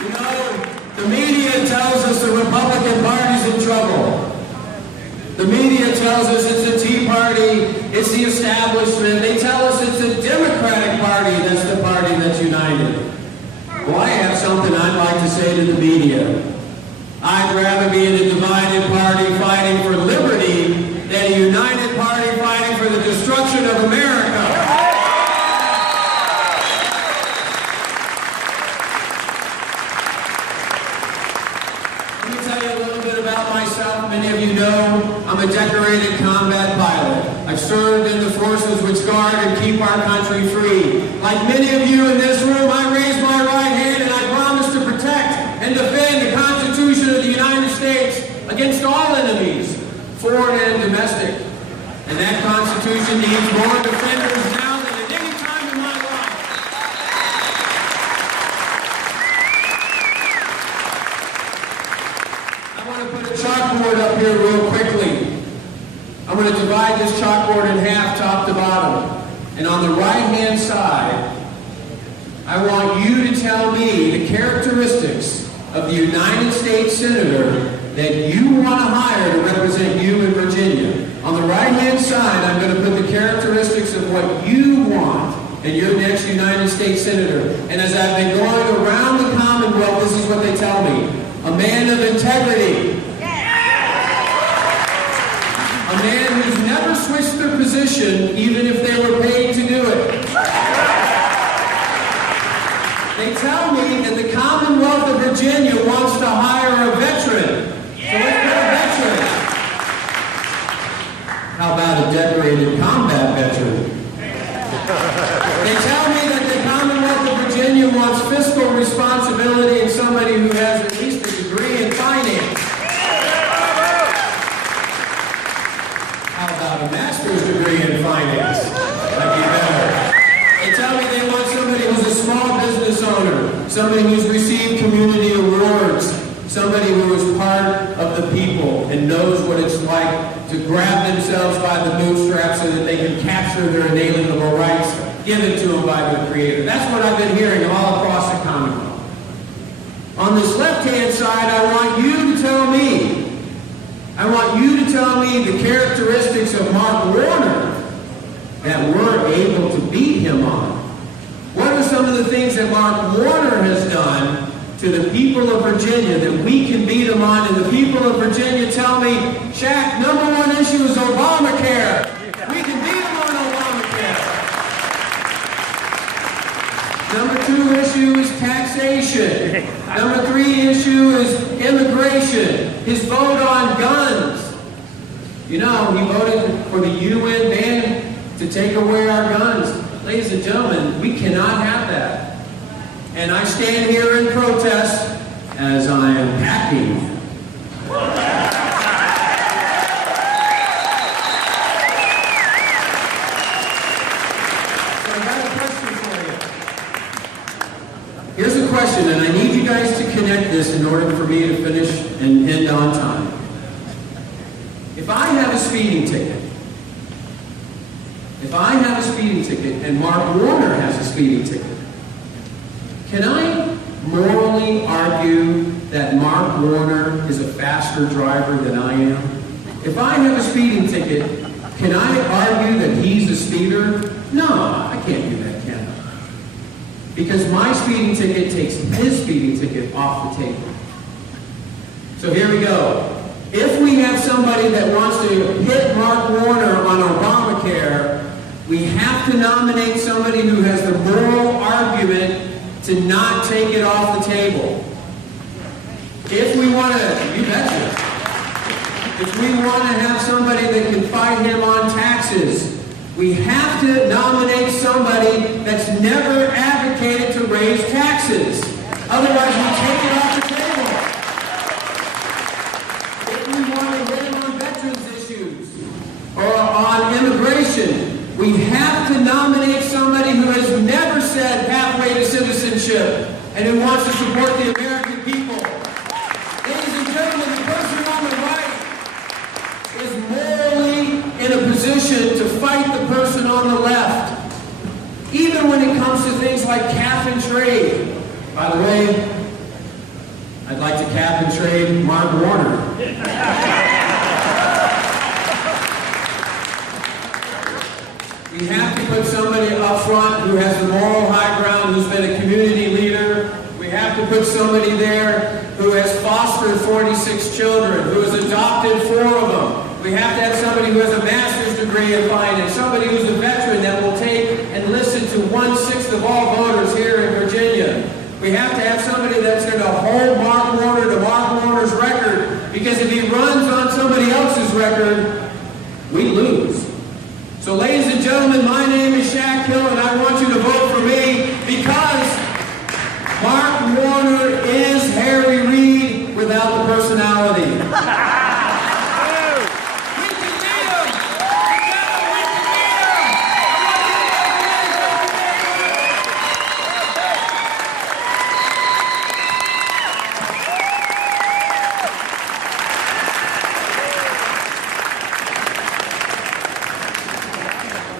You know, the media tells us the Republican Party's in trouble. The media tells us it's the Tea Party, it's the establishment. They tell us it's the Democratic Party that's the party that's united. Well, I have something I'd like to say to the media. I'd rather be in a divided party fighting for liberty than a united party fighting for the destruction of America. Let me tell you a little bit about myself. Many of you know I'm a decorated combat pilot. I've served in the forces which guard and keep our country free. Like many of you in this room, I raise my right hand and I promise to protect and defend the Constitution of the United States against all enemies, foreign and domestic. And that Constitution needs more defenders now than at any time in my life. I want to put a chalkboard up here real quickly. I'm going to divide this chalkboard in half, top to bottom. And on the right-hand side, I want you to tell me the characteristics of the United States Senator that you want to hire to represent you in Virginia. On the right-hand side, I'm going to put the characteristics of what you want in your next United States Senator. And as I've been going around the Commonwealth, this is what they tell me. A man of integrity. A man who's never switched their position, even if they were paid to do it. They tell me that the Commonwealth of Virginia wants to hire a veteran. So let's put a veteran. How about a decorated combat veteran? They tell me that the Commonwealth of Virginia wants fiscal responsibility and somebody who has at least a degree in finance. How about a master's degree in finance? That'd be better. They tell me they want somebody who's a small business owner, somebody who's received community awards, somebody who is part of the people and knows what it's like to grab themselves by the bootstraps so that they can capture their inalienable rights given to them by their Creator. That's what I've been hearing all across the Commonwealth. On this left-hand side, I want you to tell me the characteristics of Mark Warner that we're able to beat him on. What are some of the things that Mark Warner has done to the people of Virginia that we can beat him on? And the people of Virginia tell me, Shaq, number one issue is Obamacare. We can beat him on Obamacare. Number two issue is taxation. Number three issue is immigration. His vote on guns. You know, he voted for the UN ban to take away our guns. Ladies and gentlemen, we cannot have that. And I stand here in protest as I am packing. So I got a question for you. Here's a question, and I need you guys to connect this in order for me to finish and end on time. If I have a speeding ticket, and Mark Warner has a speeding ticket, can I morally argue that Mark Warner is a faster driver than I am? If I have a speeding ticket, can I argue that he's a speeder? No, I can't do that, can I? Because my speeding ticket takes his speeding ticket off the table. So here we go. If we have somebody that wants to hit Mark Warner on Obamacare, we have to nominate somebody who has the moral argument to not take it off the table. If we want to, you betcha. If we want to have somebody that can fight him on taxes, we have to nominate somebody that's never advocated to raise taxes. Otherwise, we take it off the table. If we want to hit him on veterans issues or on immigration, we have to nominate somebody who has never said pathway to citizenship and who wants to support the American people. Ladies and gentlemen, the person on the right is morally in a position to fight the person on the left. Even when it comes to things like cap and trade. By the way, I'd like to cap and trade Mark Warner. We have to put somebody up front who has the moral high ground, who's been a community leader. We have to put somebody there who has fostered 46 children, who has adopted 4 of them. We have to have somebody who has a master's degree in finance, somebody who's a veteran that will take and listen to 1/6 of all voters here in Virginia. We have to have somebody that's going to hold Mark Warner to Mark Warner's record, because if he runs on somebody else's record, we lose. So ladies and gentlemen, my name is Shaq Hill, and I want you to vote for me because Mark